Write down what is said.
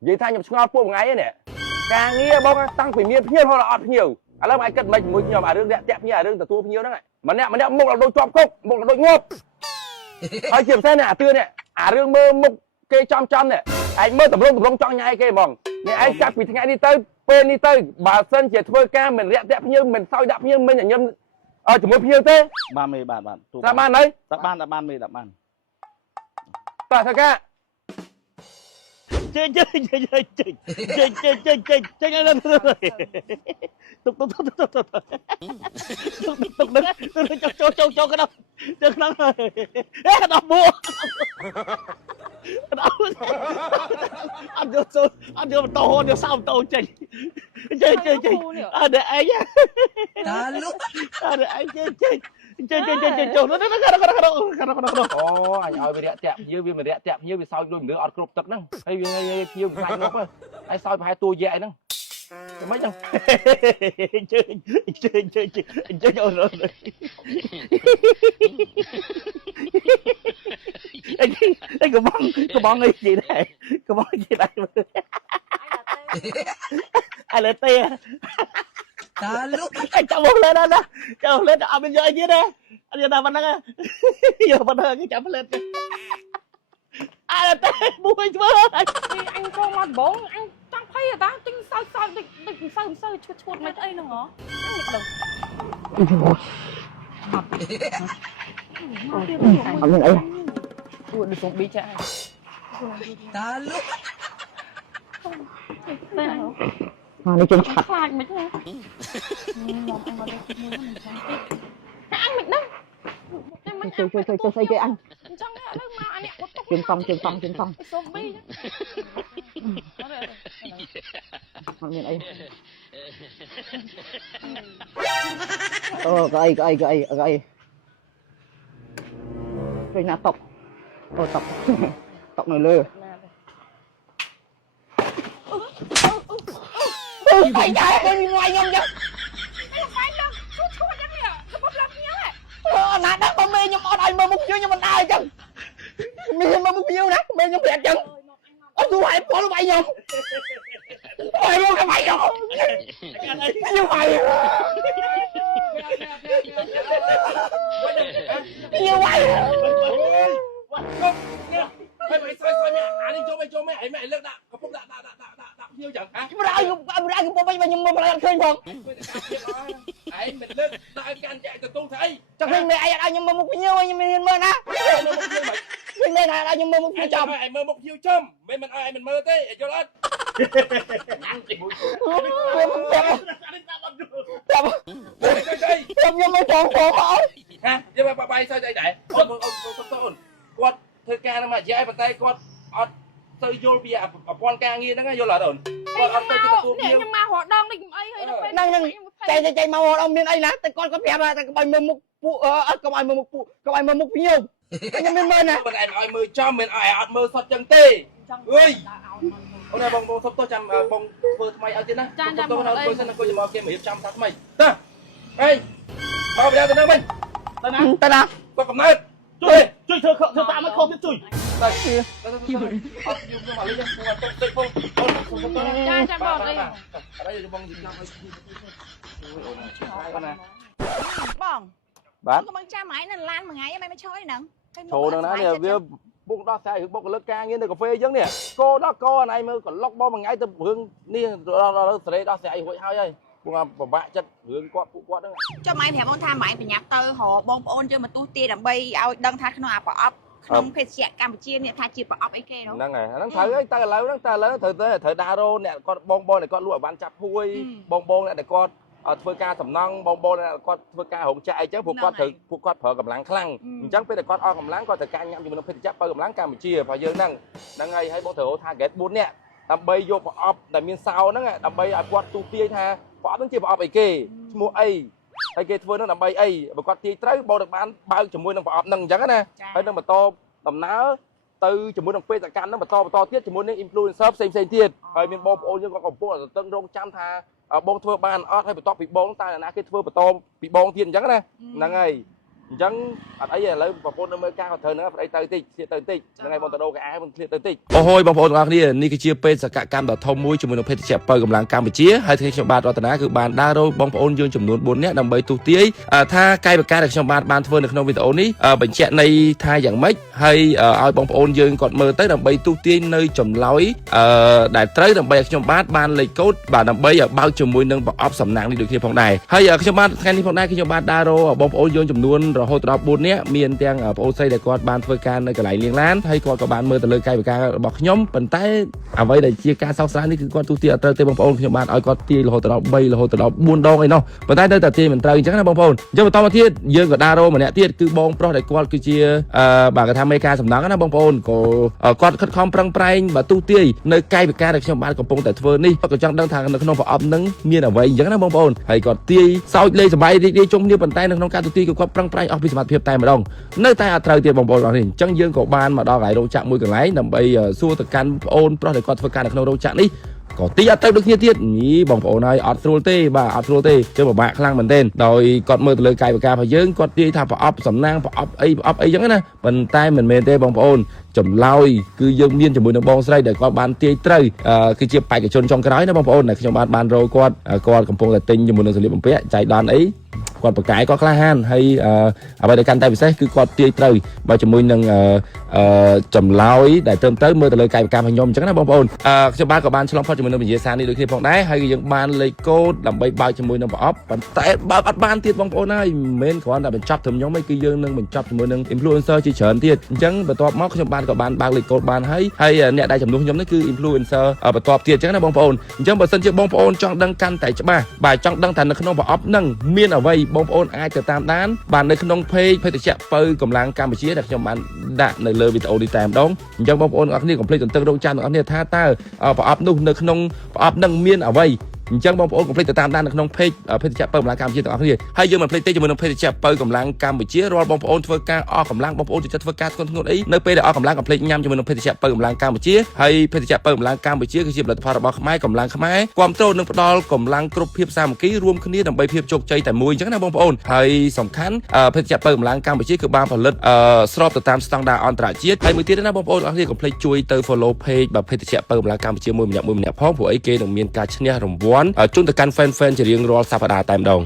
vậy thay nhập ngao po ngày nè càng nghe bông tăng quỷ miên nhiều hoặc là ọt nhiều à lớp ai cất mấy mũi nhiều mà đương đẹp đẹp như là đương từ tua nhiều đó này mà nè một là đôi chọp không một là đôi ngộp ai kiểm xe nè tưa nè à đương mơ mục kê trăm nè anh mơ tầm lông cho nhai kê mỏng nè anh cắt quỷ ngày đi tới bên đi tới bà sân chỉ thôi ca mình đẹp đẹp như mình soi đẹp như mình là nhân chỉ một nhiều thế bạn ra ban đấy bạn mày bạn tại sao ca chơi tục cho cái đó cái đó mua anh đưa một tô đưa sao một tô chơi để anh để anh chơi ô anh ơi bị đẹp như vì mình đẹp như vì sao đôi nữa ọt cục tật năng hay như lại ngốc á ai sao hai tua dẹ năng mấy năng chơi rồi anh có bong cái gì đây có bong gì đây ai là tê anh chào một lên đó chào lên ở bên dưới đây anh giờ nào bạn đang giờ bạn đang cái chào lên ai là tê mua chưa anh cho mà bóng anh chẳng thấy à ta tinh sao chuột mấy cái nữa hả anh nhìn ấy chuột được xuống bị chạy ta lúc đi trên chặt lại mấy thế anh mình đâu chơi cái anh trong cái đó mà anh trên phòng số bi anh nhìn ấy cái nhà tộc tộc này lừa phải chạy bên ngoài nhầm chứ nè đó con mê nhầm ở đây mà mục tiêu nhưng mà ai chứ mê mà mục tiêu nè mê nhầm đẹp chứ ở tôi phải bỏ nó bay nhầm ôi luôn cái mày rồi như vậy như vậy mày xoay mẹ đi cho mẹ lướt đã có phúc đã nhiêu chẳng hả ra cái bộ mày nhưng mà lại khơi không ấy mình lướt đại cái anh chạy từ tu thấy cho nên mẹ ai nhưng mà một nhiêu nhưng mình mơ na mình đây là nhưng mà một nhiêu chồng ai mơ một nhiêu chấm mình ai mình mơ thế cho lên nhưng mà tròn hỏi ha nhưng mà bay sao vậy đại ông quạt thời ca mà dễ bàn tay quạt tôi vô bị quan ca nghe nó vô là rồi nhưng mà họ đang định ấy hay là chạy mà họ đang bên ấy nè tay con có bé mà có bao nhiêu mục phụ có bao nhiêu mục nhiều nhưng mình mơ nè mình ai mơ cho mình ai mơ sọt chân tê ơi hôm nay bông sắp tôi chăm bông vừa mày ở trên đó tôi nói tôi sẽ nói coi mà kia mà hiệp trăm thắt mày ta ê bao giờ tao mình ta nào có cầm nát chui thưa ta mới không biết chui đây cha bỏ đây ở đây bông gì bong bạn có bằng cha máy là lan mà ngày mày mới chơi nè chỗ nào nè bây bụng đó xe bốc lớp ca như này cà phê chứ nè cô đó cô này mới còn lóc bao bằng ngày từ hương đi đó xe hội hai ơi bụng bạ chất hương quạt đó cho mày thèm con tha mày phải nhặt tơ họ bong ôn cho mà tu tia đầm bay ao đăng tha nó à bỏ ấp không phải xẹt Campuchia nè tha chịu bỏ ấp ấy kia đó năng này năng thấy ấy ta lấy thời đa rô nè con bong nè con lụa bán chặt hui bong nè con phơi ca sầm nong bong nè con phơi ca hồng chạy chứ phụ quạt phở cầm láng khăng chắc bây giờ con cầm láng con thời ca nhắm nhưng mà nó phải chắc cầm láng Campuchia phải dương năng ngày hay bộ thử tha ghét bún nè đầm bay vô bỏ ấp đầm miền sau đó đầm bay quạt tu tia tha bỏ đứng chia bỏ ấp ấy kì mua ấy hay kì thôi nó đầm bay ấy mà quạt tia tới bao được bán bao chừng mua nó bỏ ấp nâng chẳng nè hay nó mà to tầm ná từ chừng mua đồng phê tại can nó mà to tiết chừng mua những influencer xem tiền hay miền bom ôn như con cổng pua là tân rong trăm tha bong thưa ban hay bị to bị bong ta là na cái thưa bị to bị bong tiền chẳng nè là ngày ចឹងអត់អីឥឡូវបងប្អូននៅមើលការក៏ត្រូវហ្នឹងអត់អីទៅតិចទៅតិចហ្នឹងហើយបងតដោកាឲ្យមិនឃ្លៀតទៅតិចអូហូយបងប្អូនទាំងអស់គ្នានេះគឺជាពេទ្យសកកម្មដ៏ធំមួយជាមួយនឹងភេទជ្ជៈបើកម្លាំងកម្ពុជាហើយថ្ងៃខ្ញុំបាទរតនាគឺបានដើររកបងប្អូនយើងចំនួន4នាក់ដើម្បីទូទាយថាកាយវិការដែលខ្ញុំបានធ្វើនៅក្នុងវីដេអូនេះបញ្ជាក់ន័យថាយ៉ាងម៉េចហើយឲ្យបងប្អូនយើងគាត់មើលទៅដើម្បីទូទាយនៅចម្លើយដែលត្រូវដើម្បីឲ្យខ្ញុំបានលេខកូដបាទដើម្បីឲ្យបើកជាមួយនឹងប្រអប់សំណាងនេះដូចគ្នាផងដែរហើយខ្ញុំបានថ្ងៃនេះផងដែរខ្ញុំបានដើររកបងប្អូនយើងចំនួនរហូតដល់4នាក់មានទាំងបងអូនស្រីដែលគាត់បានធ្វើការនៅកន្លែងលាងឡានហើយគាត់ក៏បានមើលទៅលើកាយវិការរបស់ខ្ញុំប៉ុន្តែអ្វីដែលជាការសោកស្ដាយនេះគឺគាត់ទូទាយអត់ត្រូវទេបងប្អូនខ្ញុំបានឲ្យគាត់ទាយរហូតដល់3រហូតដល់4ដងអីនោះប៉ុន្តែនៅតែទាយមិនត្រូវអញ្ចឹងណាបងប្អូនអញ្ចឹងបន្តមកទៀតយើងក៏ដើររកម្នាក់ទៀតគឺបងប្រុសដែលគាត់គឺជាបាទគេថាមេការសំណងណាបងប្អូនក៏គាត់ខិតខំប្រឹងប្រែងបាទទូទាយនៅកាយវិការដែលខ្ញុំបានកំពុងតែធ្វើនេះគាត់ក៏ចង់ដឹងថានៅក្នុងប្រអប់នឹងមានអ្វីអញ្ចឹងណាបងប្អូនហើយគាត់ទាយសោចលេខសប្បាយរីករាយជុំគ្នាប៉ុន្តែនៅក្នុងការទូទាយគឺគាត់ប្រឹងប្រែងអស់ពីសមត្ថភាពតែម្ដងនៅតែអត់ត្រូវទៀតបងប្អូនអរនេះអញ្ចឹងយើងក៏បានមកដល់កន្លែងរោងចក្រមួយកន្លែងដើម្បីសួរទៅកាន់ប្អូនប្រុសដែលគាត់ធ្វើការនៅក្នុងរោងចក្រនេះក៏ទីអត់ទៅដូចគ្នាទៀតនេះបងប្អូនហើយអត់ស្រួលទេបាទអត់ស្រួលទេជិះពិបាកខ្លាំងមែនទែនដោយគាត់មើលទៅលើកាយវិការរបស់យើងគាត់ទាយថាប្រអប់សំណាងប្រអប់អីចឹងណាប៉ុន្តែមិនមែនទេបងប្អូនចម្លើយគឺយើងមានជាមួយនឹងបងស្រីដែលគាត់បានទាយត្រូវគឺជាបេក្ខជនចុងក្រោយណាបងប្អូនដែលខ្ញុំបានរកគាត់កំពុងតែទិញជាមួយនឹងសម្លៀកបំពាក់ចៃដន្យអីគាត់ប្រកែកគាត់ក្លាហានហើយអ្វីដែលកាន់តែពិសេសគឺគាត់ទាយត្រូវបើជាមួយនឹងចម្លើយដែលត្រឹមត្រូវមើលទៅលើកាយវិការរបស់ខ្ញុំអញ្ចឹងណាបងប្អូនខ្ញុំក៏បានឆ្លងផុតជាមួយនឹងវិញ្ញាសានេះដូចគ្នាផងដែរហើយយើងបានលេខកូដដើម្បីបើកជាមួយនឹងប្រអប់ប៉ុន្តែបើកអត់បានទៀតបងប្អូនហើយមិនមែនគ្រាន់តែបញ្ចប់ត្រឹមខ្ញុំទេគឺយើងនឹងបញ្ចប់ជាមួយនឹង influencer ជាច្រើនទៀតអញ្ចឹងបន្ទាប់មកខ្ញុំក៏បានបើកលេខកូដបានហើយអ្នកដែលជំនួសខ្ញុំនេះគឺ influencer បន្ទាប់ទៀតអញ្ចឹងណាបងប្អូនអញ្ចឹងបើសិនជាបងប្អូនចង់ដឹងកាន់តែច្បាស់បាទចង់ដឹងថានៅក្នុងប្រអប់ហ្នឹងមានអ្វីបងប្អូនអាចទៅតាមដានបាននៅក្នុង page ភេទជ្ជៈបើកម្លាំងកម្ពុជាដែលខ្ញុំបានដាក់នៅលើវីដេអូនេះតែម្ដងអញ្ចឹងបងប្អូនទាំងអស់គ្នាកុំភ្លេចទន្ទឹងរង់ចាំទាំងអស់គ្នាថាតើប្រអប់នោះនៅក្នុងប្រអប់ហ្នឹងមានអ្វីអញ្ចឹងបងប្អូនកុំភ្លេចទៅតាមដាននៅក្នុង page ភេទជ្ជៈបើកម្លាំងកម្ពុជាទាំងអស់គ្នាហើយយើងមិនភ្លេចទេជាមួយនឹងភេទជ្ជៈបើកម្លាំងកម្ពុជារាល់បងប្អូនធ្វើការអស់កម្លាំងបងប្អូនចូលចិត្តធ្វើការធ្ងន់អីនៅពេលដែលអស់កម្លាំងកុំភ្លេចញ៉ាំជាមួយនឹងភេទជ្ជៈបើកម្លាំងកម្ពុជាហើយភេទជ្ជៈបើកម្លាំងកម្ពុជាគឺជាផលិតផលរបស់ខ្មែរកម្លាំងខ្មែរគ្រប់គ្រងនិងផ្ដល់កម្លាំងគ្រប់ភាពសាមគ្គីរួមគ្នាដើម្បីភាពជោគជ័យតែមួយអញ្ចឹងណាបងប្អូនហើយសំខាន់ភេទជ្ជៈបើកម្លាំងកម្ពុជាគឺបានផលិតស្របទៅតាមស្តង់ដារអន្តរជាតិហើយមួយទៀតណាបងប្អូនអរគ្នាកុំភ្លេចជួយទៅ follow page បាទភេទជ្ជៈបើកម្លាំងកម្ពុជាមួយម្នាក់ផងព្រោះអីគេនឹងមានការឈ្នះរង្វាន់ជូនទៅកាន់ fan ជារៀងរាល់សប្តាហ៍តែម្ដង